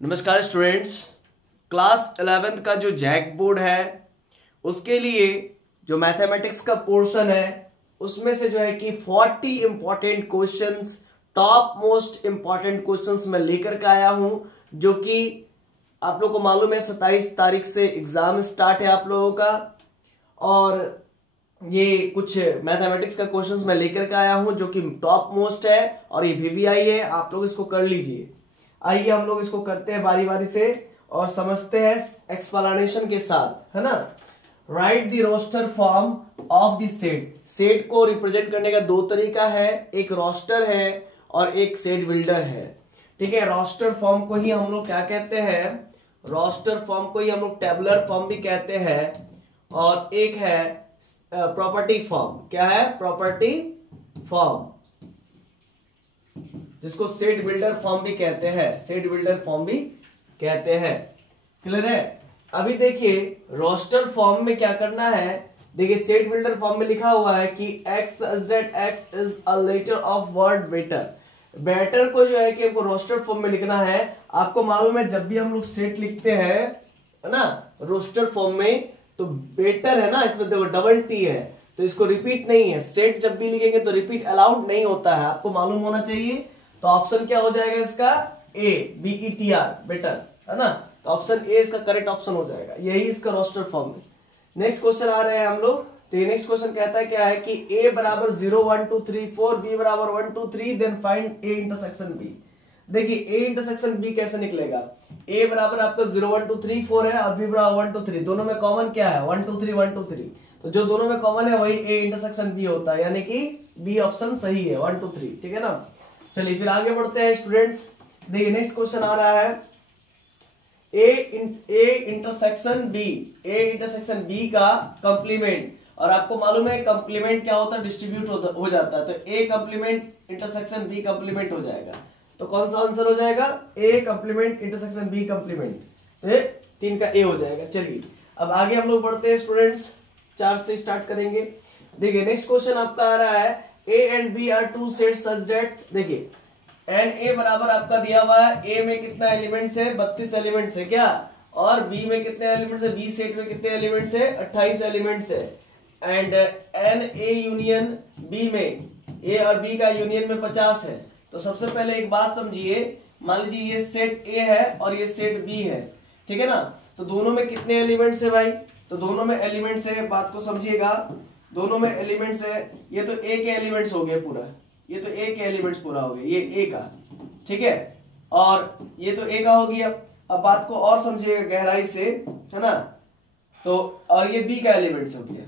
नमस्कार students. Class 11th का जो जैक बोर्ड है उसके लिए जो मैथमेटिक्स का पोर्शन है उसमें से जो है कि 40 important questions, top most important questions मैं लेकर के आया हूं, जो कि आप लोग को मालूम है 27 तारीख से एग्जाम स्टार्ट है आप लोगों का। और ये कुछ मैथमेटिक्स का क्वेश्चंस मैं लेकर के आया हूं जो कि टॉप मोस्ट है और ये VVI है, आप लोग इसको कर लीजिए। आइए हम लोग इसको करते हैं बारी बारी से और समझते हैं एक्सप्लेनेशन के साथ, है ना। Write the roster form of the set. Set को रिप्रेजेंट करने का दो तरीका है, एक रोस्टर है और एक सेट बिल्डर है। ठीक है, रोस्टर फॉर्म को ही हम लोग क्या कहते हैं, रोस्टर फॉर्म को ही हम लोग टेबुलर फॉर्म भी कहते हैं। और एक है प्रॉपर्टी फॉर्म। क्या है? प्रॉपर्टी फॉर्म, जिसको सेट बिल्डर फॉर्म भी कहते हैं, सेट बिल्डर फॉर्म भी कहते हैं। क्लियर है? अभी देखिए रोस्टर फॉर्म में क्या करना है। देखिए सेट बिल्डर फॉर्म में लिखा हुआ है कि x is a letter of word better. Better को जो है कि हमको रोस्टर फॉर्म में लिखना है। आपको मालूम है जब भी हम लोग सेट लिखते हैं, है ना, रोस्टर फॉर्म में, तो बेटर है ना, इसमें देखो डबल टी है तो इसको रिपीट नहीं है। सेट जब भी लिखेंगे तो रिपीट अलाउड नहीं होता है, आपको मालूम होना चाहिए। तो ऑप्शन क्या हो जाएगा इसका? ए, BETR, बेटर, है ना। तो ऑप्शन ए इसका करेक्ट ऑप्शन हो जाएगा, यही इसका रोस्टर फॉर्म है। नेक्स्ट क्वेश्चन आ रहे हैं हम लोग। तो ये नेक्स्ट क्वेश्चन कहता है क्या है कि ए बराबर 0 1 2 3 4, बी बराबर 1 2 3, then find A intersection B. देखिए ए इंटरसेक्शन बी कैसे निकलेगा। ए बराबर आपका 0 1 2 3 4 है और बी बराबर 1 2 3, दोनों में कॉमन क्या है? 1 2 3 1 2 3। तो जो दोनों में कॉमन है वही ए इंटरसेक्शन बी होता है, यानी कि बी ऑप्शन सही है, 1 2 3। ठीक है ना। चलिए फिर आगे बढ़ते हैं स्टूडेंट्स। देखिए नेक्स्ट क्वेश्चन आ रहा है A intersection B. A intersection B का कंप्लीमेंट, और आपको मालूम है कंप्लीमेंट क्या होता है? डिस्ट्रीब्यूट हो जाता है। तो ए कंप्लीमेंट इंटरसेक्शन बी कंप्लीमेंट हो जाएगा। तो कौन सा आंसर हो जाएगा? ए कंप्लीमेंट इंटरसेक्शन बी कंप्लीमेंट। तो 3 का ए हो जाएगा। चलिए अब आगे हम लोग बढ़ते हैं स्टूडेंट्स, 4 से स्टार्ट करेंगे। देखिए नेक्स्ट क्वेश्चन आपका आ रहा है A and B are two sets such that, देखिए एन ए बराबर आपका दिया हुआ है, ए में कितना एलिमेंट्स है? 32 एलिमेंट्स है क्या, और बी में कितने एलिमेंट्स है? बी सेट में कितने एलिमेंट्स है? 28 एलिमेंट्स है। And n A union B में, ए और बी का यूनियन में 50 है। तो सबसे पहले एक बात समझिए, मान लीजिए ये सेट ए है और ये सेट बी है, ठीक है ना। तो दोनों में कितने एलिमेंट्स है भाई? तो दोनों में एलिमेंट्स है, बात को समझिएगा, दोनों में एलिमेंट्स है। ये तो ए के एलिमेंट्स हो गए पूरा, ये तो ए के एलिमेंट्स पूरा हो गए, ये ए का, ठीक है, और ये तो ए का हो गया। अब बात को और समझिएगा गहराई से, है ना। तो और ये बी का एलिमेंट्स हो गया,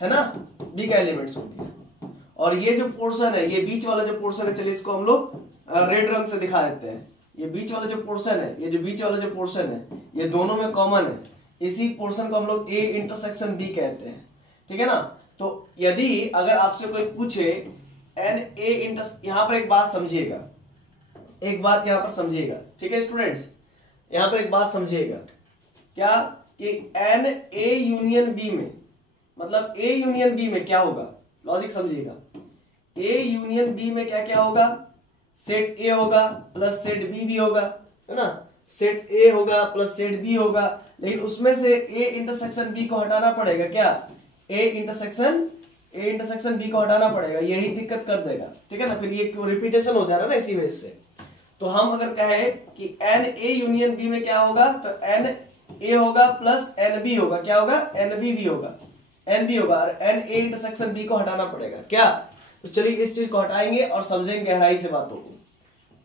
है ना, बी का एलिमेंट्स हो गया। और ये जो पोर्शन है, ये बीच वाला जो पोर्शन है, चलिए इसको हम लोग रेड रंग से दिखा देते हैं। ये बीच वाला जो पोर्शन है, ये जो बीच वाला जो पोर्शन है, ये दोनों में कॉमन है। इसी पोर्शन को हम लोग ए इंटरसेक्शन बी कहते हैं, ठीक है ना। तो यदि अगर आपसे कोई पूछे एन ए इंटर, यहां पर एक बात समझिएगा, एक बात यहां पर समझिएगा, ठीक है स्टूडेंट्स, यहां पर एक बात समझिएगा, क्या कि एन ए यूनियन बी में, मतलब ए यूनियन बी में क्या होगा, लॉजिक समझिएगा। ए यूनियन बी में क्या क्या होगा? सेट ए होगा प्लस सेट बी भी होगा, है ना। सेट ए होगा प्लस सेट बी होगा, लेकिन उसमें से ए इंटरसेक्शन बी को हटाना पड़ेगा। क्या? ए इंटरसेक्शन बी को हटाना पड़ेगा, यही दिक्कत कर देगा, ठीक है ना। फिर ये रिपीटेशन हो जा रहा है ना इसी वजह से। तो हम अगर कहें कि एन ए यूनियन बी में क्या होगा, तो एन ए होगा प्लस एन बी होगा, क्या होगा? एन बी भी होगा, एन बी होगा, और एन ए इंटरसेक्शन बी को हटाना पड़ेगा। क्या? तो चलिए इस चीज को हटाएंगे और समझेंगे गहराई से बातों को।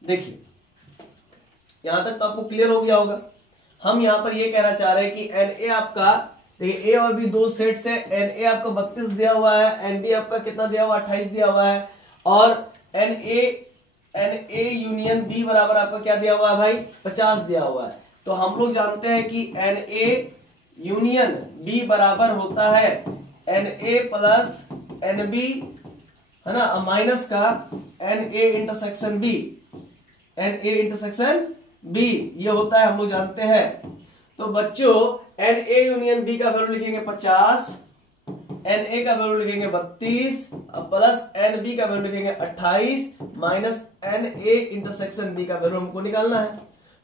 देखिए यहां तक तो आपको क्लियर हो गया होगा। हम यहां पर ये कहना चाह रहे हैं कि एन ए आपका, देखिए ए और बी दो सेट्स है, एन ए आपका 32 दिया हुआ है, एन बी आपका कितना दिया हुआ है? 28 दिया हुआ है, और एन ए यूनियन बी बराबर आपका क्या दिया हुआ है भाई? 50 दिया हुआ है। तो हम लोग जानते हैं कि एन ए यूनियन बी बराबर होता है n A plus n B, है ना, माइनस का n A intersection B, n A intersection B, ये होता है, हम लोग जानते हैं। तो बच्चों एन ए यूनियन बी का वैल्यू लिखेंगे 50, एन ए का वैल्यू लिखेंगे 32, प्लस एन बी का वैल्यू लिखेंगे 28, minus n A intersection B का वैल्यू हमको निकालना है।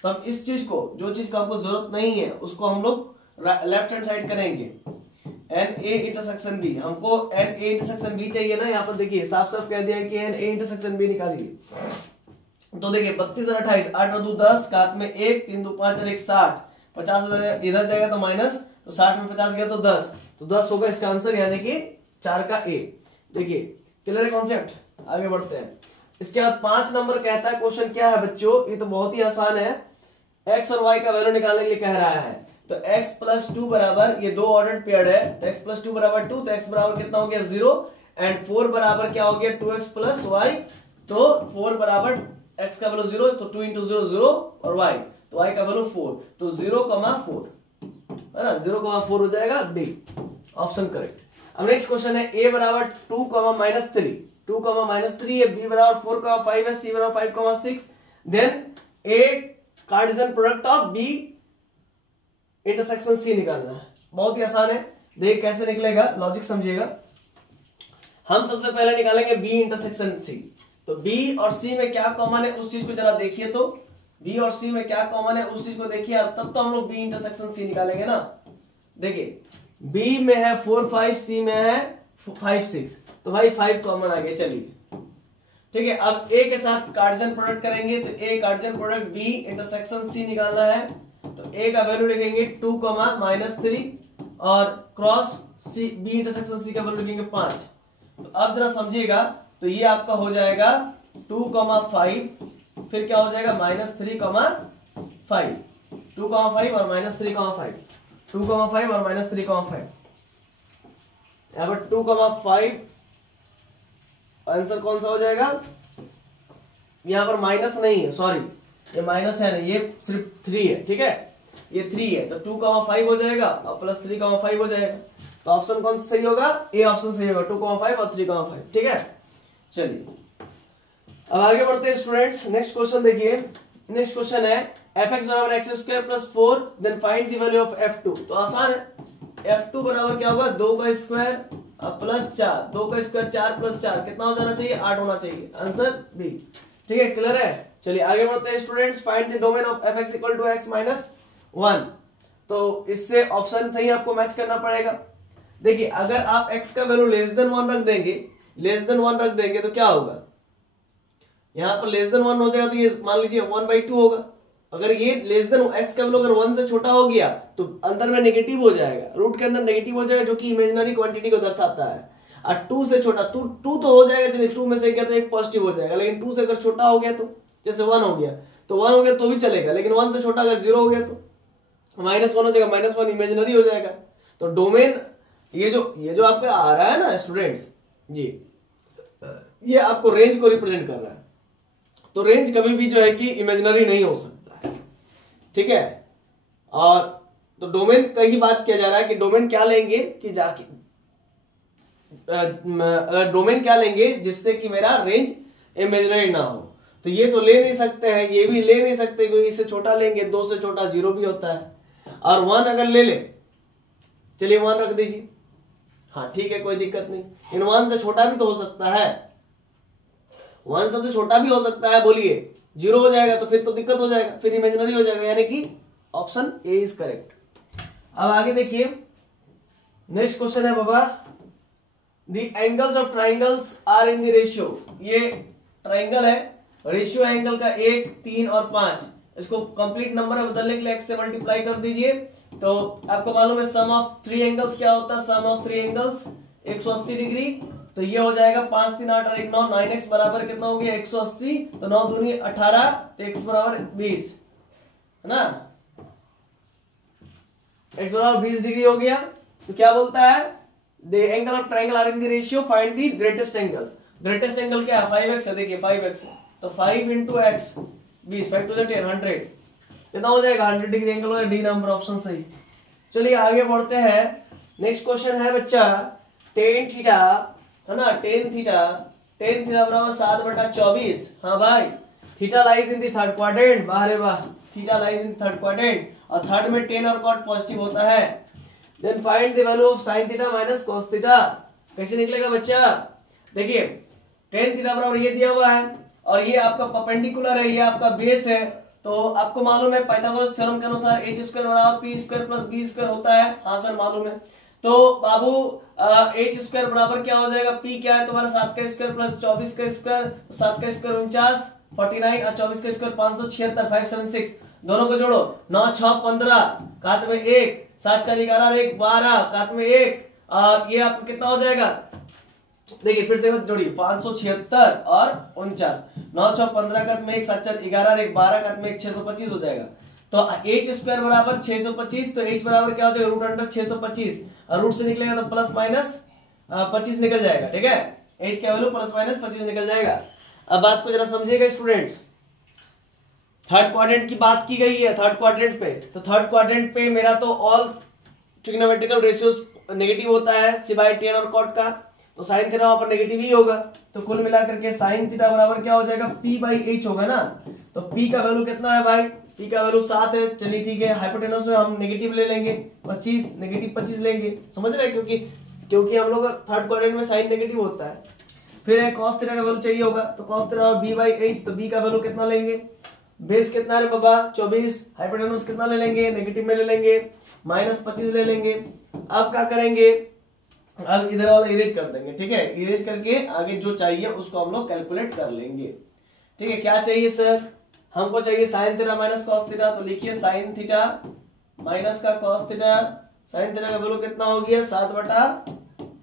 तो हम इस चीज को, जो चीज का हमको जरूरत नहीं है उसको हम लोग लेफ्ट हैंड साइड करेंगे। एन ए इंटरसेक्शन बी, हमको एन ए इंटरसेक्शन बी चाहिए ना। यहाँ पर देखिए साफ साफ कह दिया है कि एन ए इंटरसेक्शन बी निकालिए। तो देखिए 32 और 28, 8 और 2 10, का हाथ में 1, 3 2 5 और 1 60, 50 इधर जाएगा तो माइनस, तो 60 में 50 गया तो 10, तो 10 होगा इसका आंसर, यानी कि 4 का ए। देखिए क्लियर है कॉन्सेप्ट, आगे बढ़ते हैं। इसके बाद 5 नंबर कहता है, क्वेश्चन क्या है बच्चों, ये तो बहुत ही आसान है। x और y का वैल्यू निकालने के लिए कह रहा है। तो x प्लस 2 बराबर, ये दो ऑर्डर्ड पेयर है, तो x प्लस 2 बराबर 2, तो x बराबर कितना हो गया 0, एंड 4 बराबर क्या हो गया 2x प्लस y, तो 4 बराबर x का वैल्यू 0, तो 2 इंटू 0 0 और y, तो y का वैल्यू 4, तो 0,4 है ना, 0,4 हो जाएगा डी, ऑप्शन करेक्ट। अब नेक्स्ट क्वेश्चन है a बराबर 2, -3, 2, -3 है, b बराबर 4, 5 है, c बराबर 5, 6, then a Cartesian product of b intersection c निकालना है। बहुत ही आसान है, देख कैसे निकलेगा, लॉजिक समझिएगा। हम सबसे पहले निकालेंगे b इंटरसेक्शन c। तो b और c में क्या कॉमन है उस चीज को जरा देखिए, तो b और c में क्या कॉमन है उस चीज को देखिए, तब तो हम लोग b इंटरसेक्शन c निकालेंगे ना। देखिए b में है 4 5, c में है 5 6, तो भाई 5 कॉमन आ गया। चलिए ठीक है, अब a के साथ कार्टेशियन प्रोडक्ट करेंगे, तो a Cartesian product b intersection c निकालना है। तो a का वैल्यू लिखेंगे 2, -3 और cross c b intersection c का वैल्यू लिखेंगे 5। तो अब जरा समझिएगा, तो ये आपका हो जाएगा 2, 5, फिर क्या हो जाएगा -3, 5, 2, 5 और -3, 5, 2, 5 और -3, 5, यहाँ पर 2, 5, आंसर कौन सा हो जाएगा, यहां पर माइनस नहीं है, सॉरी ये माइनस है नहीं, ये सिर्फ 3 है, ठीक है, ये 3 है, तो 2, 5 हो जाएगा और प्लस 3, 5 हो जाएगा। तो ऑप्शन कौन सा सही होगा, ए ऑप्शन सही होगा, 2, 5 और 3, 5, ठीक है। चलिए अब आगे बढ़ते हैं स्टूडेंट्स, नेक्स्ट क्वेश्चन देखिए। नेक्स्ट क्वेश्चन है fx बराबर x² plus 4, then find the value of f2। तो आसान है, f2 बराबर क्या होगा 2 का स्क्वायर प्लस 4, 2 का स्क्वायर 4 प्लस 4 कितना हो जाना चाहिए 8 होना चाहिए, आंसर बी। ठीक है, क्लियर है। चलिए आगे बढ़ते हैं students, find the domain of fx equal to x minus 1। तो इससे ऑप्शन सही आपको मैच करना पड़ेगा। देखिए अगर आप x का वैल्यू लेस देन 1 रख देंगे, लेस देन 1 रख देंगे तो क्या होगा, यहाँ पर लेस देन 1 हो जाएगा, तो ये मान लीजिए 1/2 होगा। अगर ये लेस देन x का वैल्यू अगर 1 से छोटा हो गया तो अंदर में नेगेटिव हो जाएगा, रूट के अंदर नेगेटिव हो जाएगा, जो कि इमेजिनरी क्वांटिटी को दर्शाता है। और 2 से छोटा, 2 तो हो जाएगा, चलिए 2 में से गया तो एक पॉजिटिव हो जाएगा, लेकिन 2 से अगर छोटा हो गया तो जैसे 1 हो गया, तो 1 हो गया तो भी चलेगा, लेकिन 1 से छोटा अगर 0 हो गया तो -1 हो जाएगा, -1 इमेजिनरी हो जाएगा। तो डोमेन ये जो आपका आ रहा है ना स्टूडेंट्स, ये आपको रेंज को रिप्रेजेंट कर रहा है। तो रेंज कभी भी जो है कि इमेजिनरी नहीं हो सकता है, ठीक है। और तो डोमेन का ही बात किया जा रहा है कि डोमेन क्या लेंगे कि जाके अगर डोमेन क्या लेंगे जिससे कि मेरा रेंज इमेजिनरी ना हो, तो ये तो ले नहीं सकते हैं, ये भी ले नहीं सकते क्योंकि इससे छोटा लेंगे, 2 से छोटा 0 भी होता है, और 1 अगर ले ले, चलिए 1 रख दीजिए, हाँ ठीक है कोई दिक्कत नहीं। इन 1 से छोटा भी तो हो सकता है, 1 सबसे छोटा भी हो सकता है, बोलिए 0 हो जाएगा तो फिर तो दिक्कत हो जाएगा, फिर इमेजिनरी हो जाएगा, यानी कि ऑप्शन ए इज करेक्ट। अब आगे देखिए, नेक्स्ट क्वेश्चन है बाबा, the angles of triangles are in the ratio. ये ट्राइंगल है, रेशियो एंगल का 1, 3 और 5, इसको कंप्लीट नंबर में बदलने के लिए x से मल्टीप्लाई कर दीजिए। तो आपको मालूम है सम ऑफ 3 एंगल्स क्या होता है, सम ऑफ 3 एंगल्स 180 डिग्री। तो ये हो जाएगा 5, 3, 8 और 1, 9, 9x बराबर कितना हो गया 180, तो 9 दूनी 18, तो x बराबर 20 है ना, x बराबर 20 डिग्री हो गया। तो क्या बोलता है, the angle of triangle are in the ratio, find the greatest angle. Greatest angle क्या है 5x है, देखिए 5x है, तो 5 इंटू x 20, 5 to 10 100 कितना हो जाएगा 100 डिग्री एंगल हो जाएगा, डी नंबर ऑप्शन सही। चलिए आगे बढ़ते हैं, नेक्स्ट क्वेश्चन है बच्चा tan थीटा है ना, tan थीटा बराबर 7/24। हाँ भाई, theta lies in the third quadrant, बाहर वाह, theta lies in third quadrant, और थर्ड में tan और cot पॉजिटिव होता है। Then find the value of sin theta minus cos theta. कैसे निकलेगा बच्चा, देखिए tan थीटा बराबर ये दिया हुआ है, और ये आपका परपेंडिकुलर है, ये आपका बेस है, तो आपको मालूम है पाइथागोरस थ्योरम के अनुसार h स्क्वायर बराबर p square plus b square होता है। हाँ सर मालूम है। तो बाबू h स्क्वायर बराबर क्या हो जाएगा, p क्या है तुम्हारा 7 का स्क्वायर प्लस 24 का स्क्वायर, 7 का स्क्वायर 49 49 और 24 का स्क्वायर 576 576, दोनों को जोड़ो 9 6 15 काट में 1 7 4 11 1 12 काट में 1 और ये आपको कितना हो जाएगा, देखिए फिर से जोड़िए 576 और 49 9 6 15 का में 1 7 4 11 1 12 का में 625 हो जाएगा। तो h स्क्वायर बराबर 625, तो h बराबर क्या हो जाएगा रूट अंडर 625 और रूट से निकलेगा तो प्लस माइनस 25 निकल जाएगा। ठीक है, h का वैल्यू प्लस माइनस 25 निकल जाएगा। अब बात को जरा समझिएगा स्टूडेंट्स, थर्ड क्वाड्रेंट की बात की गई है। थर्ड क्वाड्रेंट पे, तो थर्ड क्वाड्रेंट पे मेरा तो ऑल ट्रिग्नोमेट्रिकल रेशियोज नेगेटिव होता है सिवाय टेन और कॉट का, तो साइन थीटा वहां पर नेगेटिव ही होगा। तो कुल मिलाकर के साइन थीटा बराबर क्या हो जाएगा, p बाई एच होगा ना। तो p का वैल्यू कितना है भाई, p का वैल्यू 7 है। चलिए ठीक है, हाइपोटेनस में हम नेगेटिव ले लेंगे 25, नेगेटिव 25 लेंगे, समझ रहे हैं, क्योंकि हम लोग थर्ड क्वाड्रेंट में साइन नेगेटिव होता है। फिर cos थीटा का वैल्यू चाहिए होगा, तो cos थीटा और b बाई एच, तो b का वैल्यू कितना लेंगे, बेस कितना है बाबा 24, हाइपोटेनस कितना ले लेंगे, नेगेटिव में ले लेंगे माइनस 25 ले लेंगे। अब क्या करेंगे, अब इधर वाला इरेज कर देंगे। ठीक है, इरेज करके आगे जो चाहिए उसको हम लोग कैलकुलेट कर लेंगे। ठीक है, क्या चाहिए सर, हमको चाहिए sine theta minus cos theta, तो लिखिए साइन थीटा माइनस का कॉस थीटा। साइन थीटा का वैल्यू कितना हो गया 7 बटा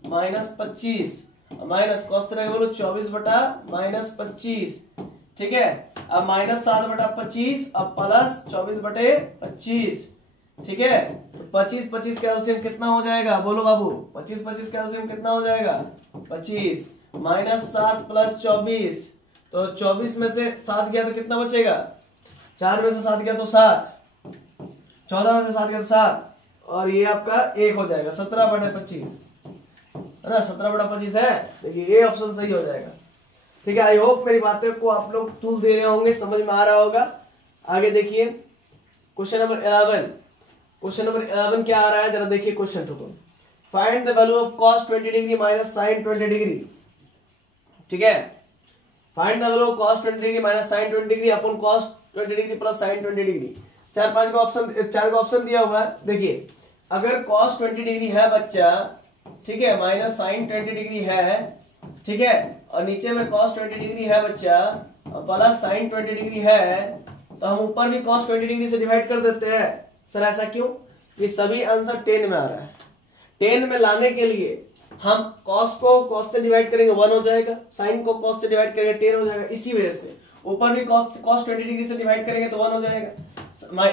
माइनस 25 माइनस कॉस थीटा का वैल्यू 24 बटा माइनस 25। ठीक है, अब माइनस 7 बटा 25 अब प्लस 24 बटे 25। ठीक है, तो 25 25 का एलसीएम कितना हो जाएगा, बोलो बाबू 25 25 का एलसीएम कितना हो जाएगा 25 माइनस 7 प्लस 24, तो 24 में से 7 गया तो कितना बचेगा, 4 में से 7 गया तो 7, 14 में से 7 गया तो 7 और ये आपका 1 हो जाएगा 17 बटे 25 है ना, 17 बटा 25 है। देखिए ये ऑप्शन सही हो जाएगा। ठीक है, आई होप मेरी बातें को आप लोग तूल दे रहे होंगे, समझ में आ रहा होगा। आगे देखिए क्वेश्चन नंबर 11, क्वेश्चन नंबर 11 क्या आ रहा है जरा देखिए क्वेश्चन को। Find the value of cos 20 degree minus sin 20 degree. ठीक है, find the value of cos 20 degree minus sin 20 degree upon cos 20 degree plus sin 20 degree. 4 का ऑप्शन दिया हुआ है। देखिए अगर cos 20 डिग्री है बच्चा, ठीक है, माइनस sin 20 डिग्री है, ठीक है, और नीचे में cos 20 डिग्री है बच्चा और प्लस sin 20 डिग्री है, तो हम ऊपर भी cos 20 डिग्री से डिवाइड कर देते हैं। सर ऐसा क्यों, ये सभी आंसर 10 में आ रहा है। 10 में लाने के लिए हम cos को cos से डिवाइड करेंगे 1 हो जाएगा, sin को cos से डिवाइड करेंगे 10 हो जाएगा। इसी वजह से ऊपर भी cos 20 डिग्री से डिवाइड करेंगे तो 1 हो जाएगा।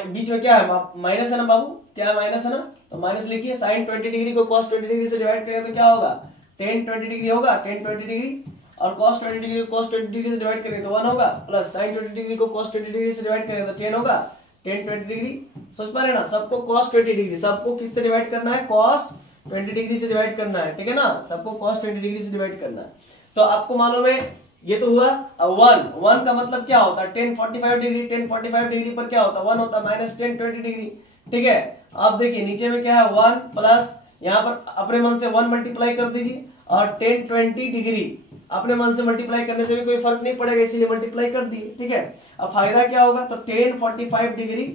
बीच में क्या है माइनस है ना बाबू, क्या है माइनस है ना, तो माइनस लिखिए। sin 20 डिग्री को cos 20 डिग्री से डिवाइड करेंगे तो क्या होगा, tan 20 डिग्री होगा, tan 20 डिग्री, और cos 20 डिग्री को cos 20 डिग्री से डिवाइड करेंगे तो 1 होगा, प्लस sin 20 डिग्री को cos 20 डिग्री से डिवाइड करेंगे तो 10 होगा, tan 20 डिग्री। सोच पा रहे ना, सबको cos 20 डिग्री, सबको किससे डिवाइड करना है, cos 20 डिग्री से डिवाइड करना है। ठीक है ना, सबको cos 20 डिग्री से डिवाइड करना है। तो आपको मालूम है ये तो हुआ 1 का मतलब क्या होता है, tan 45 डिग्री, tan 45 डिग्री पर क्या होता है 1 होता है माइनस tan 20 डिग्री। ठीक है, आप देखिए नीचे में क्या है 1 प्लस, यहाँ पर अपने मन से 1 मल्टीप्लाई कर दीजिए और tan 20 डिग्री अपने मन से मल्टीप्लाई करने से भी कोई फर्क नहीं पड़ेगा, इसीलिए मल्टीप्लाई कर दिए। ठीक है, अब फायदा क्या होगा, तो tan 45 degree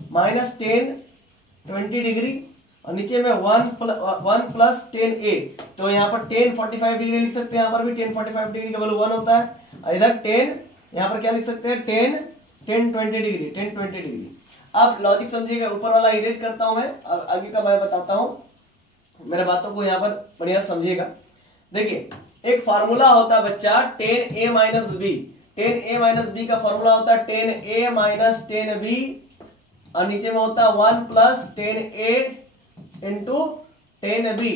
minus tan 20 degree और नीचे में 1 प्लस tan a, तो यहाँ पर tan 45 डिग्री लिख सकते हैं, यहाँ पर भी tan 45 डिग्री का वैल्यू 1 होता है। और इधर tan, यहाँ पर क्या लिख सकते हैं tan 20 डिग्री, tan 20 डिग्री। आप लॉजिक समझिएगा, ऊपर वाला इरेज करता हूं मैं, आगे का मैं बताता हूं, मेरे बातों को यहाँ पर बढ़िया समझिएगा। देखिए एक फार्मूला होता है बच्चा tan a minus b, tan a minus b का फार्मूला होता है tan a minus tan b और नीचे में होता है 1 plus tan a into tan b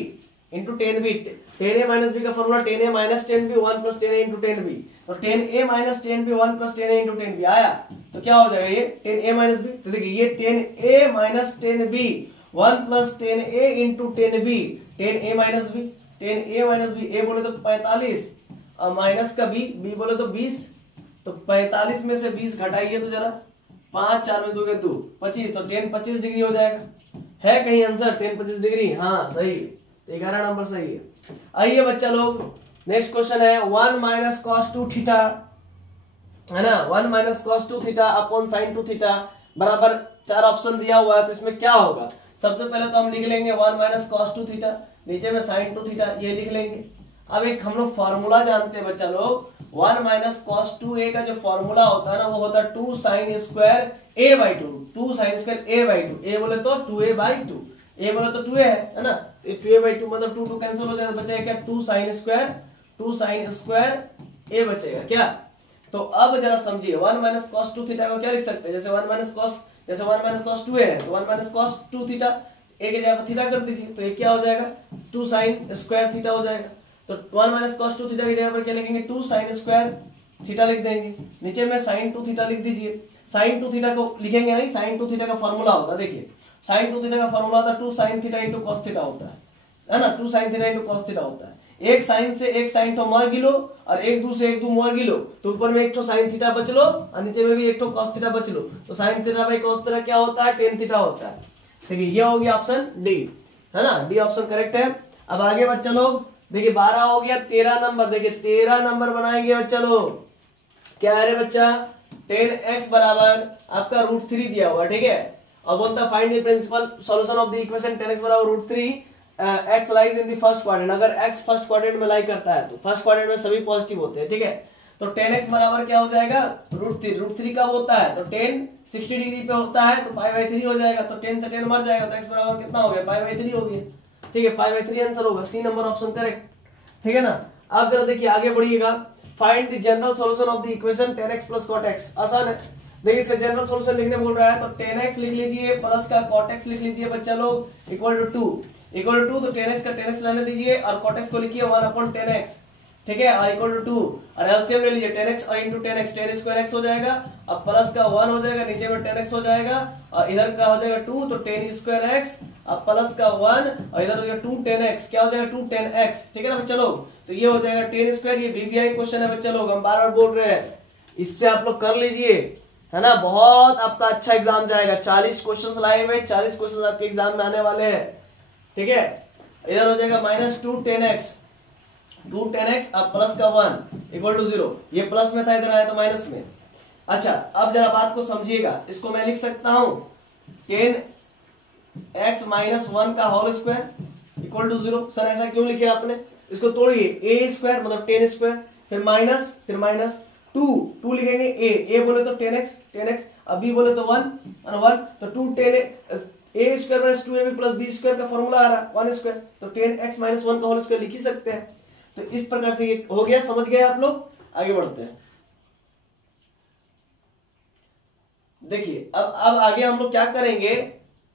into tan b। tan a minus b का formula tan a minus tan b 1 plus tan a into tan b, तो tan a minus tan b 1 plus tan a into tan b आया, तो क्या हो जाएगा ये tan a minus b। तो देखिए ये tan a minus tan b 1 plus tan a into tan b, tan a minus b, tan a minus b, a बोले तो 45 और माइनस का b, b बोले तो 20, तो 45 में से 20 घटाइए तो जरा, 5 4 में 2 के 2 25, तो tan 25 डिग्री हो जाएगा। है कहीं आंसर tan 25 डिग्री, हाँ सही है, 11 नंबर सही है। आइए बच्चा लोग नेक्स्ट क्वेश्चन है 1 माइनस cos 2 थीटा है ना, 1 minus cos 2 theta upon sine 2 theta बराबर 4 ऑप्शन दिया हुआ है, तो इसमें क्या होगा? सबसे पहले तो हम लिख लेंगे 1 माइनस कॉस 2 थीटा, नीचे में साइन 2 थीटा, ये लिख लेंगे। अब एक हम लोग फॉर्मूला जानते हैं बच्चा लोग, 1 माइनस कॉस 2a का जो फॉर्मूला होता है ना, वो होता है 2 sine square a by 2, 2 sine square a by 2, a बोले तो 2a बाई 2, a बोले तो 2a है ना, 2a बाई 2 मतलब 2 2 कैंसिल हो जाएगा, बचेगा क्या? 2 साइन स्क्वायर a बचेगा क्या? तो अब जरा समझिए, 1 माइनस कॉस 2 थीटा को क्या लिख सकते हैं? जैसे 1 माइनस कॉस 2a है, तो 1 माइनस कॉस 2 थीटा a के जगह पर थीटा कर दीजिए, तो ये क्या हो जाएगा? 2 साइन स्क्वायर थीटा हो जाएगा। तो 1 माइनस कॉस 2 थीटा की जगह पर क्या लिखेंगे? 2 साइन स्क्वायर थीटा लिख देंगे, नीचे में साइन 2 थीटा लिख दीजिए। साइन 2 थीटा को लिखेंगे नहीं, साइन 2 थीटा का फॉर्मूला होता है, देखिए साइन 2 थीटा का फॉर्मूला होता है 2 sine theta into cos theta होता है ना, 2 sine theta into cos theta होता है। एक साइन से एक साइन तो मर गिलो और एक दू से एक दू मर गिलो, तो ऊपर में एक तो साइन थीटा बच लो और नीचे में भी एक तो कॉस थीटा बच लो, तो sine theta by cos theta क्या होता है? टेन थीटा होता है। ठीक है, ये हो गया ऑप्शन डी, है ना, डी ऑप्शन करेक्ट है। अब आगे बच्चा लोग देखिए 12 हो गया, 13 नंबर, देखिए 13 नंबर बनाएंगे बच्चा लोग। क्या है रे बच्चा? 10x बराबर आपका √3 दिया हुआ, ठीक है, और बोलता find the principal solution of the equation 10x बराबर √3 x lies in the first quadrant. अगर x फर्स्ट क्वाड्रेंट में लाई करता है तो फर्स्ट क्वाड्रेंट में सभी पॉजिटिव होते हैं, ठीक है, तो 10x बराबर क्या हो जाएगा? √3 कब होता है? तो 10 60 डिग्री पे होता है, तो π/3 हो जाएगा, तो 10 से 10 मर जाएगा, तो x बराबर कितना हो गया? π/3 हो गया, ठीक है, π/3 आंसर होगा, सी नंबर ऑप्शन करेक्ट, ठीक है ना। आप जरा देखिए आगे बढ़िएगा, find the general solution of the equation 10x plus cot x। आसान है, देखिए इसका जनरल सॉल्यूशन लिखने बोल रहा है, तो 10x लिख लीजिए प्लस का cot x लिख लीजिए बच्चा लोग, इक्वल टू 2, तो 10x का 10x लेने दीजिए और cot x को लिखिए 1/10x, ठीक है, और इक्वल टू 2 और एलसीएम ले लीजिए 10x और इंटू 10x, 10 स्क्वायर x हो जाएगा, अब प्लस का 1 हो जाएगा, नीचे में 10x हो जाएगा और इधर का हो जाएगा 2, तो 10 स्क्वायर x, अब प्लस का 1 और इधर हो जाएगा 2 10x, क्या हो जाएगा? 2 10x, ठीक है ना बच्चा लोग। तो ये हो जाएगा 10 स्क्वायर, ये बीबीआई क्वेश्चन है बच्चा लोग, हम बार बार बोल रहे हैं, इससे आप लोग कर लीजिए, है ना, बहुत आपका अच्छा एग्जाम जाएगा। 40 क्वेश्चन लाए हुए, 40 क्वेश्चन आपके एग्जाम में आने वाले हैं, ठीक है। इधर हो जाएगा -2 10x अब प्लस का 1 इक्वल टू 0, ये प्लस में था, इधर आया तो माइनस में। अच्छा अब जरा बात को समझिएगा, इसको मैं लिख सकता हूं 10x माइनस 1 का whole square equal to 0। Sir ऐसा क्यों लिखे आपने? इसको तोड़िए, a स्क्वायर मतलब 10 स्क्वायर, फिर माइनस 2 लिखेंगे, a बोले तो 10x, अब b बोले तो 1 और 1, तो 2 10 a square minus 2ab plus b square का फॉर्मूला आ रहा 1 स्क्वायर, तो 10x माइनस 1 का होल स्क्वायर लिख ही सकते हैं। तो इस प्रकार से ये हो गया, समझ गए आप लोग? आगे बढ़ते हैं, देखिए अब आगे हम लोग क्या करेंगे,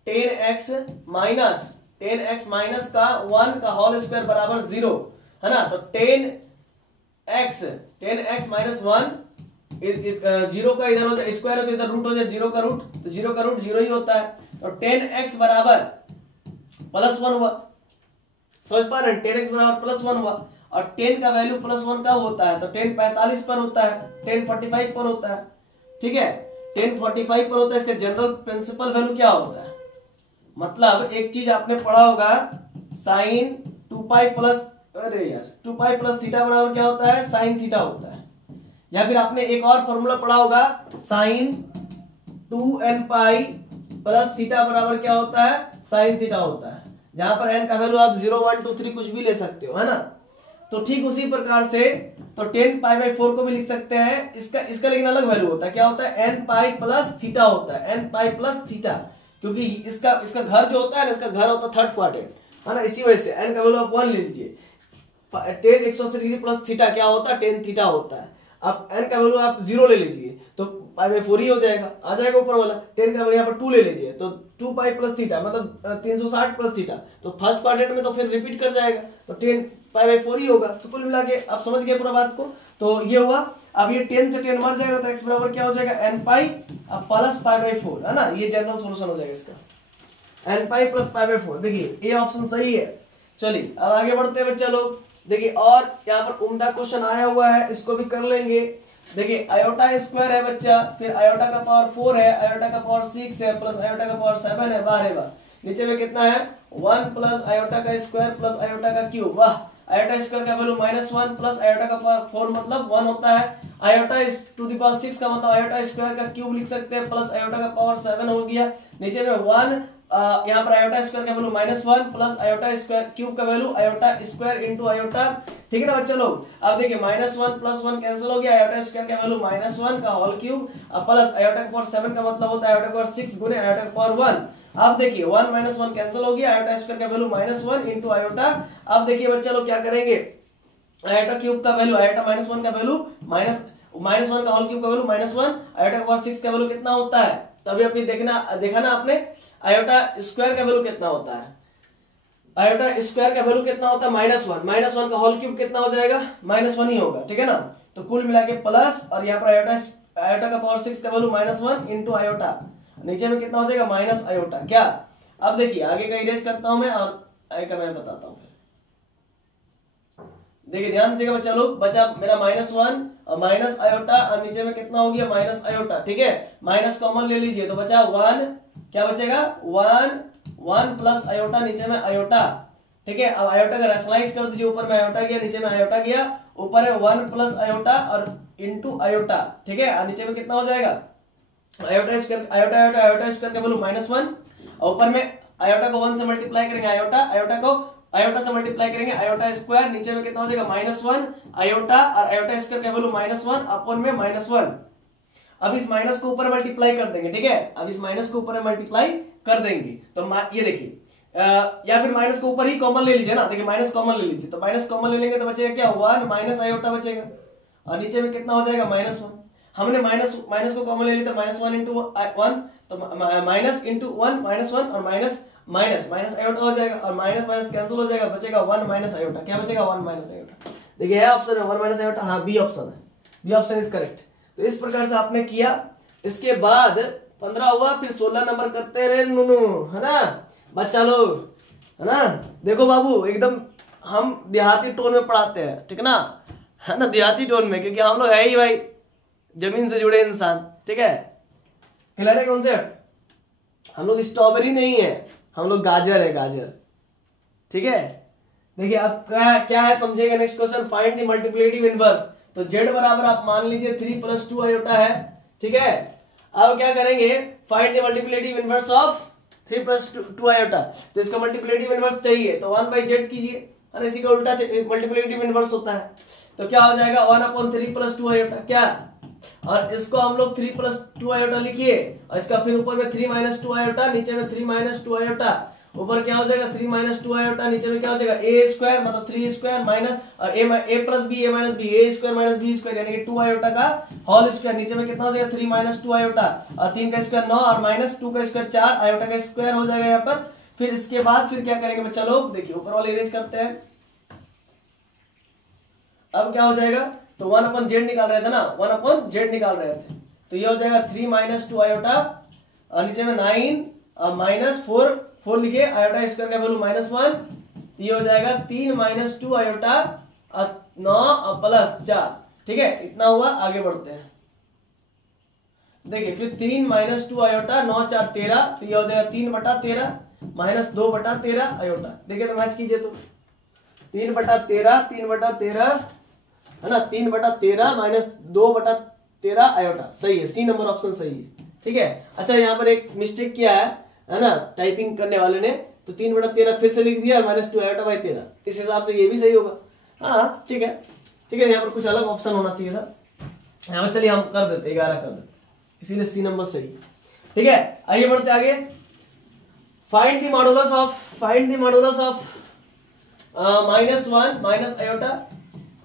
10x माइनस का 1 का होल स्क्वायर बराबर 0, है ना, तो 10x माइनस 1 0 का इधर हो जाए स्क्वायर, तो इधर रूट हो जाए 0 का रूट, तो 0 का रूट 0 ही होता है, तो 10x बराबर प्लस 1 हुआ, समझ पा रहे हैं? 10x बराबर प्लस 1 हुआ, और 10 का वैल्यू प्लस 1 कब होता है? तो 10 45 पर होता है, 10 45 पर होता है, ठीक है, 10 45 पर होता है। इसका जनरल प्रिंसिपल वैल्यू क्या होता है? मतलब एक चीज आपने पढ़ा होगा, साइन 2π प्लस, अरे यार 2π प्लस थीटा बराबर क्या होता है? साइन थीटा होता है। या फिर आपने एक और फॉर्मूला पढ़ा होगा, साइन 2nπ प्लस थीटा बराबर क्या होता है? साइन थीटा होता है, जहां पर n का वैल्यू आप 0 1 2 3 कुछ भी ले सकते हो, है ना। तो ठीक उसी प्रकार से तो 10π/4 को भी लिख सकते हैं, इसका लेकिन अलग वैल्यू होता है, क्या होता है? nπ प्लस थीटा होता है, nπ प्लस थीटा, क्योंकि इसका घर जो होता है ना, इसका घर होता है थर्ड क्वाड्रेंट, है ना, इसी वजह से n का वैल्यू आप 1 ले लीजिए। 10 180 डिग्री प्लस थीटा क्या होता है? 10 थीटा होता है। अब n का वैल्यू आप 0 ले लीजिए तो π/4 ही हो जाएगा, आ जाएगा ऊपर वाला। 10 का यहाँ पर 2 ले लीजिए तो 2π प्लस थीटा मतलब 360 प्लस थीटा, तो फर्स्ट क्वाड्रेंट में तो फिर रिपीट कर जाएगा, तो 10π/4 ही होगा। तो कुल मिला के आप समझ गए पूरा बात को, तो ये हुआ। अब ये 10 से 10 मर जाएगा तो x बराबर क्या हो जाएगा? nπ प्लस π/4, है ना, ये जनरल सोल्यूशन हो जाएगा इसका, nπ प्लस π/4। देखिए ये ऑप्शन सही है। चलिए अब आगे बढ़ते हैं बच्चा लोग, देखिए और यहाँ पर उम्दा क्वेश्चन आया हुआ है, इसको भी कर लेंगे। देखिए आयोटा स्क्वायर है बच्चा, फिर आयोटा का पावर 4 है, आयोटा का पावर 6 है, प्लस आयोटा का पावर 7 है, बाहर है नीचे में कितना है? 1 प्लस आयोटा का स्क्वायर प्लस आयोटा का क्यूब। वाह, आयोटा स्क्वायर का वैल्यू -1 प्लस आयोटा का पावर 4 मतलब 1 होता है। आयोटा टू द पावर 6 का मतलब आयोटा स्क्वायर का क्यूब लिख सकते हैं प्लस आयोटा का पावर 7 हो गया। नीचे में 1 यहाँ पर आयोटा स्क्वायर का value -1 plus iota square cube का value iota square into iota. ठीक है ना बच्चा लोग। अब देखिए -1 प्लस 1 कैंसिल हो गया, आयोटा स्क्वायर का वैल्यू -1 का होल क्यूब प्लस आयोटा का पावर 7 का मतलब होता है आयोटा का पावर 6 गुने आयोटा का पावर 1। अब देखिए 1 - 1 कैंसिल हो गया, आयोटा स्क्वायर का वैल्यू -1 इंटू आयोटा। अब देखिए बच्चा लोग क्या करेंगे, आयोटा क्यूब का वैल्यू आयोटा -1 का वैल्यू -1 का होल क्यूब का वैल्यू -1, आयोटा का पावर 6 का वैल्यू कितना होता है, तभी अभी देखा ना आपने आयोटा स्क्वायर का वैल्यू कितना होता है। आयोटा स्क्वायर का वैल्यू कितना होता है -1 का होल क्यूब कितना हो जाएगा -1 ही होगा। ठीक है ना। तो कुल मिला के प्लस और यहाँ पर आयोटा का पावर 6 का वैल्यू -1 इंटू आयोटा, नीचे में कितना हो जाएगा माइनस आयोटा। क्या अब देखिए आगे का इरेज करता हूं मैं और आगे का मैं बताता हूं। देखिए ध्यान दीजिएगा बच्चा लोग, बचा मेरा -1 और माइनस आयोटा और नीचे में कितना हो गया माइनस आयोटा। ठीक है, माइनस कॉमन ले लीजिए तो बचा 1, क्या बचेगा 1 प्लस आयोटा नीचे में आयोटा। ठीक है, अब आयोटा का रैशनलाइज कर दीजिए, ऊपर में आयोटा गया नीचे में आयोटा गया, ऊपर है 1 प्लस आयोटा और इंटू आयोटा। ठीक है, और नीचे में कितना हो जाएगा आयोटा स्क्वायर, आयोटा स्क्वायर का वैल्यू -1 और ऊपर में आयोटा को 1 से मल्टीप्लाई करेंगे, आयोटा को आयोटा से मल्टीप्लाई करेंगे आयोटा स्क्वायर, नीचे में कितना हो जाएगा -1 आयोटा और आयोटा स्क्वायर का वैल्यू -1 अपन में -1। अब इस माइनस को ऊपर मल्टीप्लाई कर देंगे। ठीक है, अब इस माइनस को ऊपर मल्टीप्लाई कर देंगे तो ये देखिए या फिर माइनस को ऊपर ही कॉमन ले लीजिए ना। देखिए माइनस कॉमन ले लीजिए तो माइनस कॉमन ले लेंगे तो बचेगा क्या 1 माइनस आयोटा बचेगा और नीचे में कितना हो जाएगा -1। हमने माइनस को कॉमन ले लिया तो -1 इंटू 1 तो माइनस इंटू 1 -1 और माइनस आयोटा हो जाएगा और माइनस कैंसिल हो जाएगा, बचेगा 1 माइनस आयोटा। क्या बचेगा 1 माइनस आयोटा। देखिए है ऑप्शन है 1 माइनस आयोटा, हाँ बी ऑप्शन है, बी ऑप्शन इज करेक्ट। तो इस प्रकार से आपने किया। इसके बाद 15 हुआ, फिर 16 नंबर करते रहे नुनू, है ना बच्चा लोग, है ना। देखो बाबू एकदम हम देहाती टोन में पढ़ाते हैं, ठीक ना, है ना, देहाती टोन में, क्योंकि हम लोग है ही भाई जमीन से जुड़े इंसान। ठीक है, क्लियर है कॉन्सेप्ट। हम लोग स्ट्रॉबेरी नहीं है, हम लोग गाजर है, गाजर। ठीक है, देखिए अब क्या है समझेंगे। Next question, find the multiplicative inverse. तो z बराबर आप मान लीजिए 3 + 2 आयोटा है। ठीक है, अब क्या करेंगे, find the multiplicative inverse of 3 + 2 iota. तो इसका मल्टीप्लिकेटिव इनवर्स चाहिए तो 1/z कीजिए, है ना, इसी का उल्टा मल्टीप्लिकेटिव इनवर्स होता है। तो क्या हो जाएगा 1/3 + 2 आयोटा। क्या, और इसको हम लोग 3 + 2 आयोटा लिखिए और इसका फिर ऊपर में 3 - 2 आयोटा, नीचे में 3 - 2 आयोटा, ऊपर क्या हो जाएगा 3 - 2 आयोटा, नीचे में क्या हो जाएगा a स्क्वायर मतलब 3 स्क्वायर माइनस और a + b a - b a square - b square यानी कि 2 आयोटा का होल स्क्वायर, नीचे में कितना हो जाएगा 3 - 2 आयोटा और 3 का स्क्वायर 9 और -2 का स्क्वायर 4 आयोटा का स्क्वायर हो जाएगा यहाँ पर। फिर इसके बाद फिर क्या करेंगे बच्चा लोग, देखिए ऊपर वाले इरेज करते हैं। अब क्या हो जाएगा, तो 1/z निकाल रहे थे ना, 1/z निकाल रहे थे, तो ये हो जाएगा 3 - 2 आयोटा और नीचे में 9 और -4 लिखे, आयोटा स्क्वायर का वैल्यू -1, ये हो जाएगा 3 - 2 आयोटा और 9 और +4। ठीक है, इतना हुआ। आगे बढ़ते हैं, देखिए फिर 3 - 2 आयोटा 9 4 13, तो ये हो जाएगा 3/13 -2/13 आयोटा। देखिए तो मैच कीजिए तो 3/13 है ना, 3/13 -2/13 आयोटा। सही है, सी नंबर ऑप्शन सही है। ठीक है, अच्छा यहाँ पर एक मिस्टेक किया है ना टाइपिंग करने वाले ने, तो 3/13 फिर से लिख दिया -2 आयोटा/13, इस हिसाब से ये भी सही होगा। हाँ ठीक है, ठीक है, यहाँ पर कुछ अलग ऑप्शन होना चाहिए था। यहाँ पर चलिए हम कर देते 11 कर देते, इसीलिए सी नंबर सही। ठीक है, आइए बढ़ते आगे। Find the modulus of -1 minus iota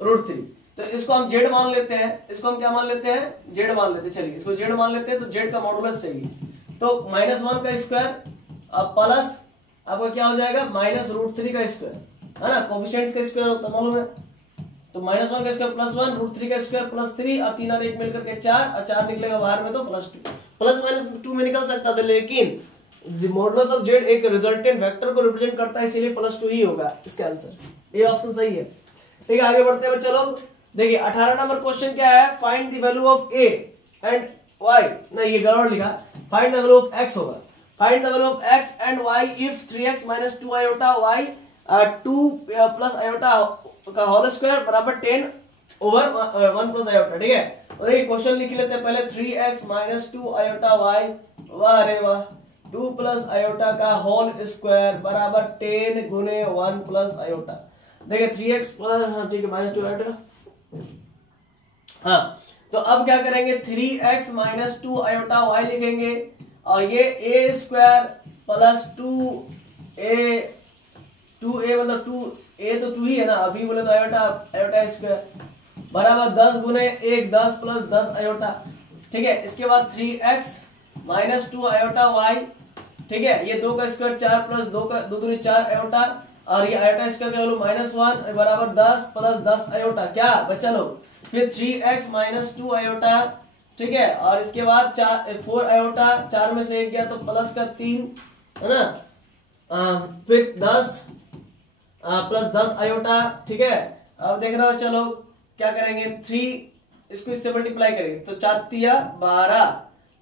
√3। तो इसको हम z मान लेते हैं, इसको हम क्या मान लेते हैं, z मान लेते हैं। चलिए इसको z मान लेते हैं, तो z का मॉडुलस चाहिए, तो -1 का स्क्वायर अब प्लस आपका क्या हो जाएगा -√3 का स्क्वायर, है ना, कोएफिशिएंट्स का स्क्वायर होता है मालूम है। तो -1 का स्क्वायर +1, √3 का स्क्वायर +3 और 3 और 1 मिलकर के 4 और 4 निकलेगा बाहर में तो +2, +-2 में निकल सकता था, लेकिन मॉडुलस ऑफ z एक रिजल्टेंट वेक्टर को रिप्रेजेंट करता है, इसीलिए +2 ही होगा इसका आंसर। ये ऑप्शन सही है। ठीक है, आगे बढ़ते हैं बच्चा लोग। देखिए 18 नंबर क्वेश्चन क्या है, find the value of a and y। नहीं ये गड़बड़ लिखा, find the value of x होगा। Find the value of x and y if 3x - 2 iota y 2 plus iota का होल स्क्वायर बराबर 10 ओवर 1 प्लस आयोटा, ठीक है। और ये क्वेश्चन लिख लेते हैं पहले, 3x माइनस 2 आयोटा y, वाह अरे वाह, 2 प्लस आयोटा का होल स्क्वायर बराबर 10 गुने 1 प्लस आयोटा। देखिए 3x प्लस, हाँ ठीक है, माइनस 2 आयोटा। हाँ तो अब क्या करेंगे, 3x माइनस 2 आयोटा y लिखेंगे, और ये a स्क्वायर प्लस 2a मतलब 2a तो 2 ही है ना, अभी बोले तो आयोटा स्क्वायर बराबर 10 गुने 1, 10 प्लस 10 आयोटा, ठीक है। इसके बाद 3x माइनस 2 आयोटा y, ठीक है, ये 2 का स्क्वायर 4 प्लस 2 का 2 दूनी 4 आयोटा, और ये आयोटा स्क्वायर का वैल्यू -1 बराबर 10 प्लस 10 आयोटा, क्या बच्चा लोग, फिर 3x माइनस 2 आयोटा, ठीक है, और इसके बाद 4 आयोटा, 4 में से 1 गया तो प्लस का 3 है ना, फिर 10 प्लस 10 आयोटा, ठीक है। अब देख रहा हो, चलो क्या करेंगे, 3 इसको इससे मल्टीप्लाई करेंगे तो 4 तिया 12,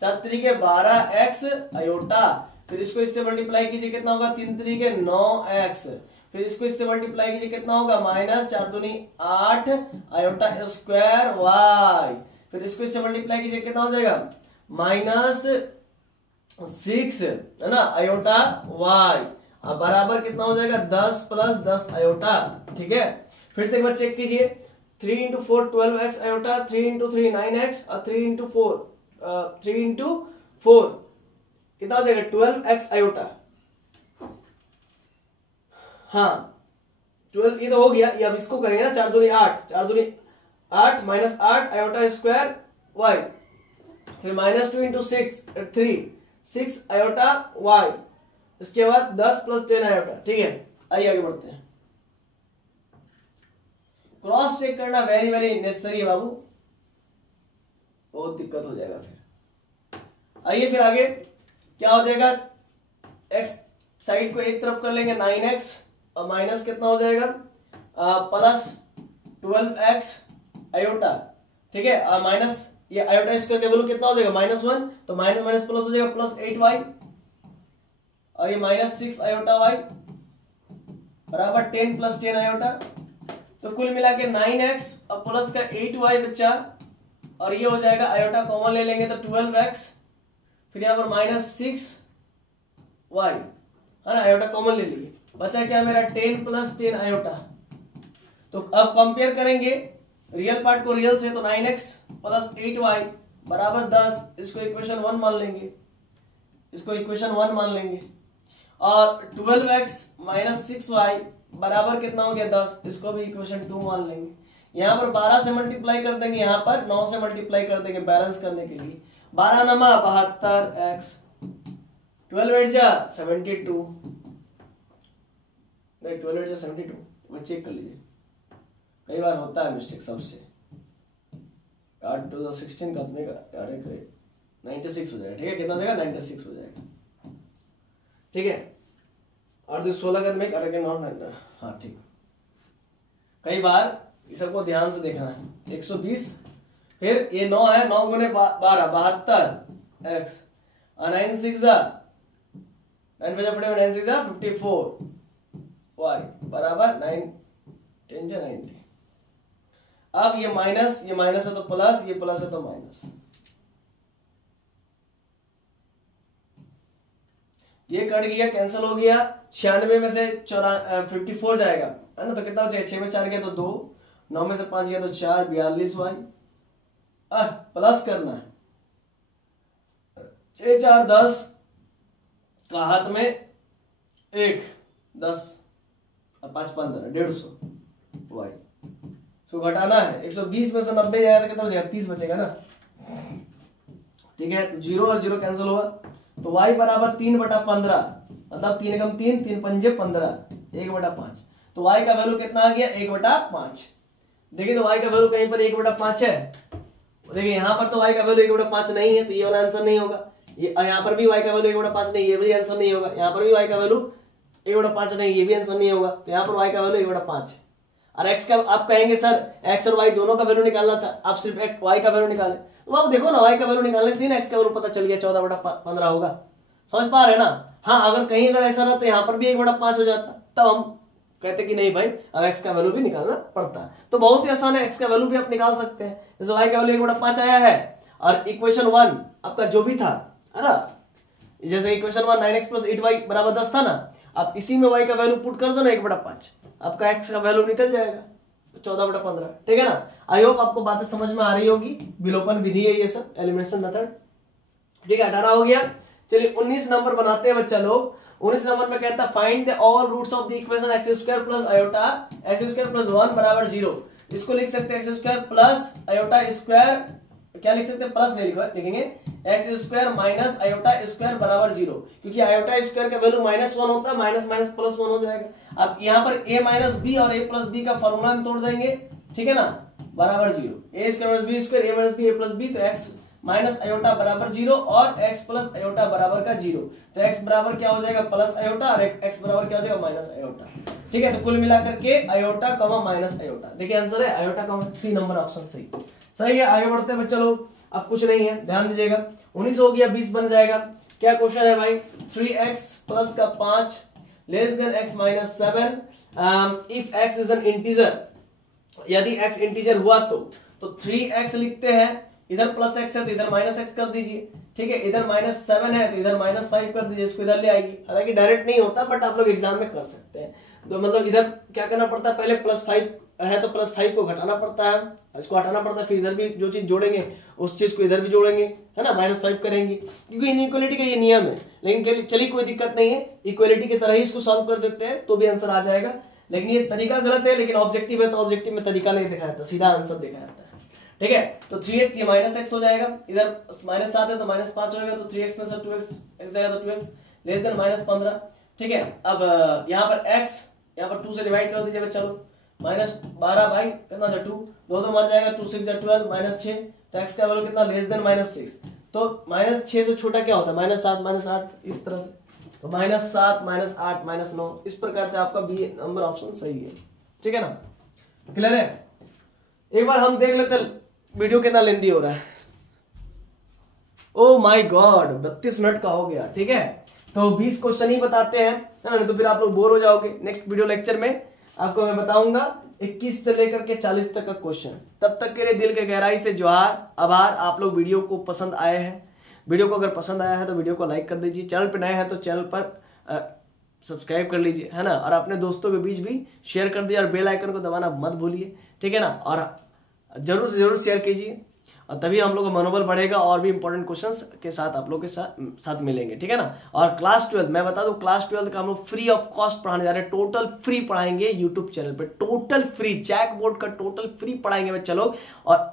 4 तरीके 12x आयोटा, फिर इसको इससे मल्टीप्लाई कीजिए कितना होगा, 3 तरीके 9x, फिर इसको इससे मल्टीप्लाई कीजिए कितना होगा, माइनस 4 दूनी 8 आयोटा स्क्वायर y, फिर इसको इससे मल्टीप्लाई कीजिए कितना हो जाएगा, -6 है ना आयोटा y, अब बराबर कितना हो जाएगा, 10 प्लस 10 आयोटा, ठीक है। फिर से एक बार चेक कीजिए, 3 into 4 12x iota, 3 into 3 9x, और 3 into 4 कितना हो जाएगा, 12x आयोटा। हाँ 12 ये तो हो गया, ये अब इसको करेंगे ना, 4 दूनी 8, 4 दूनी 8 माइनस 8 आयोटा स्क्वायर y, फिर -2 into 6 6 आयोटा y, इसके बाद 10 प्लस 10 आयोटा, ठीक है। आइए आगे बढ़ते हैं, क्रॉस चेक करना वेरी वेरी नेसेसरी है बाबू, बहुत दिक्कत हो जाएगा फिर। आइए फिर आगे क्या हो जाएगा, x साइड को एक तरफ कर लेंगे 9x, और माइनस कितना हो जाएगा, प्लस 12x आयोटा, ठीक है, और माइनस ये आयोटा स्क्वायर का वैल्यू कितना हो जाएगा, -1, तो माइनस माइनस प्लस हो जाएगा, प्लस 8y, और ये -6 आयोटा y बराबर 10 प्लस 10 आयोटा, तो कुल मिला के 9x और प्लस का 8y बच्चा, और ये हो जाएगा आयोटा कॉमन ले लेंगे तो 12x, फिर यहाँ पर -6y है ना, आयोटा कॉमन ले लिए, बचा क्या मेरा 10 प्लस 10 आयोटा। तो अब कंपेयर करेंगे रियल पार्ट को रियल से, तो 9x प्लस 8y बराबर 10, इसको इक्वेशन 1 मान लेंगे, इसको इक्वेशन 1 मान लेंगे, और 12x माइनस 6y बराबर कितना हो गया 10, इसको भी इक्वेशन 2 मान लेंगे। यहाँ पर 12 से मल्टीप्लाई कर देंगे, यहाँ पर 9 से मल्टीप्लाई कर देंगे बैलेंस करने के लिए, 12 नमा 72x, 12 8 जा 72, 12 8 जा 72, वो चेक कर लीजिए, कई बार होता है मिस्टेक सबसे, 8 2 16 का 96 हो जाएगा, ठीक है, कितना हो जाएगा 96 हो जाएगा, ठीक है। और 16 का में करेंगे नॉट, हाँ ठीक, कई बार इस सबको ध्यान से देखना है। 120, फिर ये 9 है, 9 गुने 12 72 x, 9 6 9 9 6 54 y बराबर 9 10 90। अब ये माइनस है तो प्लस, ये प्लस है तो माइनस, ये कट गया, कैंसिल हो गया, 96 में से 54 जाएगा है ना, तो कितना हो जाएगा, 6 में 4 गया तो 2, 9 में से 5 गया तो 4, 42y, प्लस करना है, 6 4 10 का हाथ में 1 10 और 5 15 150 y, इसको घटाना है, 120 में से 90 जाएगा तो कितना हो जाएगा, 30 बचेगा ना, ठीक है। तो 0 और 0 कैंसिल हुआ, तो y बराबर 3/15, मतलब 3 कम 3 3 पंजे 15, 1/5, तो y का वैल्यू कितना आ गया 1/5। देखिए तो y का वैल्यू कहीं पर 1/5 है, देखिए यहाँ पर तो y का वैल्यू 1/5 नहीं है, तो ये वाला आंसर नहीं होगा, ये यहाँ पर भी y का वैल्यू 1/5 नहीं, ये भी आंसर नहीं होगा, यहाँ पर भी y का वैल्यू 1/5 नहीं, ये भी आंसर नहीं होगा, तो यहाँ पर y का वैल्यू 1/5 है। और x का आप कहेंगे सर x और y दोनों का वैल्यू निकालना था, आप सिर्फ y का वैल्यू निकाले, तो आप देखो ना y का वैल्यू निकालने से ना x का वैल्यू पता चल गया 14/15 होगा, समझ पा रहे ना। हाँ अगर कहीं अगर ऐसा रहता यहाँ पर भी 1/5 हो जाता, तब हम कहते कि नहीं भाई अब x का वैल्यू भी निकालना पड़ता है। तो बहुत ही आसान है, x का वैल्यू भी आप निकाल सकते हैं। जैसे y का वैल्यू 1/5 आया है और इक्वेशन 1 आपका जो भी था है ना, जैसे इक्वेशन 1 9x + 8y = 10 था ना, आप इसी में y का वैल्यू पुट कर दो ना 1/5, आपका x का वैल्यू निकल जाएगा 14/15। ठीक है ना। आई होप आपको बातें समझ में आ रही होगी। विलोपन विधि है ये सब, एलिमिनेशन मेथड। ठीक है, 18 हो गया। चलिए 19 नंबर बनाते हैं बच्चा लोग। 19 नंबर में कहता है find the all roots of the equation x² + iota x² + 1 = 0। इसको लिख सकते हैं x² + आयोटा स्क्वायर, क्या लिख सकते हैं, प्लस नहीं लिखेंगे, x² - आयोटा स्क्वायर = 0, क्योंकि आयोटा स्क्वायर का वैल्यू -1 होता है, माइनस माइनस प्लस 1 हो जाएगा। अब यहाँ पर a - b और a + b का फॉर्मूला हम तोड़ देंगे। ठीक है ना, बराबर 0, a² - b² a - b a + b, तो x - आयोटा = 0 और x + आयोटा बराबर का 0, तो x बराबर क्या हो जाएगा, प्लस आयोटा, और x बराबर क्या हो जाएगा, माइनस आयोटा। ठीक है, तो कुल मिलाकर के आयोटा माइनस आयोटा। देखिए आंसर है आयोटा, सी नंबर ऑप्शन सही है। आगे बढ़ते हैं बच्चा लोग, अब कुछ नहीं है, ध्यान दीजिएगा। 19 हो गया, 20 बन जाएगा। क्या क्वेश्चन है भाई, 3x + 5 < x - 7 if x is an integer. यदि x इंटीजर हुआ तो 3x लिखते हैं, इधर +x है तो इधर -x कर दीजिए। ठीक है, इधर -7 है तो इधर -5 कर दीजिए, इसको इधर ले आइए। हालांकि डायरेक्ट नहीं होता, बट आप लोग एग्जाम में कर सकते हैं। तो मतलब इधर क्या करना पड़ता है, पहले +5 है तो +5 को घटाना पड़ता है, इसको हटाना पड़ता है, फिर इधर भी जो चीज जोड़ेंगे उस चीज को इधर भी जोड़ेंगे, है ना, -5 करेंगे, क्योंकि इनइक्वालिटी का ये नियम है। लेकिन चलिए कोई दिक्कत नहीं है, इक्वालिटी की तरह ही इसको सॉल्व कर देते हैं तो भी आंसर आ जाएगा। लेकिन ये तरीका गलत है, लेकिन ऑब्जेक्टिव है तो ऑब्जेक्टिव में तरीका नहीं दिखाया जाता, सीधा आंसर दिखाया जाता है। ठीक है, तो 3x ये -x हो जाएगा, इधर -7 है तो -5 होगा, तो 3x में से 2x जाएगा तो 2x < -15। ठीक है, अब यहाँ पर x यहाँ पर 2 से डिवाइड कर दीजिए बच्चा लोग, -12 भाई कितना जा 2 2 मर जाएगा, 2 6 12 -6, तो x का वैल्यू कितना < -6। तो -6 से छोटा क्या होता है, -7 -8, इस तरह से, तो -7 -8 -9, इस प्रकार से आपका बी नंबर ऑप्शन सही है। ठीक है ना, क्लियर है। एक बार हम देख लेते वीडियो कितना लेंदी हो रहा है। ओ माय गॉड, 32 मिनट का हो गया। ठीक है, तो 20 क्वेश्चन ही बताते हैं, है ना, तो फिर आप लोग बोर हो जाओगे। नेक्स्ट वीडियो लेक्चर में आपको मैं बताऊंगा 21 से लेकर के 40 तक का क्वेश्चन। तब तक के लिए दिल के गहराई से जोहार, आभार। आप लोग वीडियो को पसंद आए हैं, वीडियो को अगर पसंद आया है तो वीडियो को लाइक कर दीजिए, चैनल पर नए हैं तो चैनल पर सब्सक्राइब कर लीजिए, है ना, और अपने दोस्तों के बीच भी शेयर कर दीजिए, और बेल आइकन को दबाना मत भूलिए। ठीक है ना, और जरूर से जरूर शेयर कीजिए, और तभी हम लोग का मनोबल बढ़ेगा और भी इंपॉर्टेंट क्वेश्चंस के साथ आप लोग के साथ मिलेंगे। ठीक है ना, और क्लास 12 मैं बता दूं, क्लास 12 का हम लोग फ्री ऑफ कॉस्ट पढ़ाने जा रहे हैं, टोटल फ्री पढ़ाएंगे यूट्यूब चैनल पे, टोटल फ्री, जैक बोर्ड का टोटल फ्री पढ़ाएंगे बच्चा लोग। और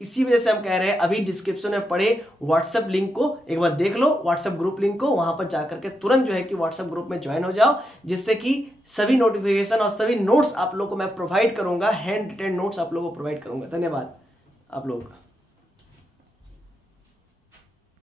इसी वजह से हम कह रहे हैं अभी डिस्क्रिप्शन में पड़े व्हाट्सएप लिंक को एक बार देख लो, व्हाट्सएप ग्रुप लिंक को, वहां पर जाकर के तुरंत जो है कि व्हाट्सएप ग्रुप में ज्वाइन हो जाओ, जिससे कि सभी नोटिफिकेशन और सभी नोट्स आप लोग को मैं प्रोवाइड करूंगा, हैंड रिटेन नोट्स आप लोगों को प्रोवाइड करूंगा। धन्यवाद आप लोगों का।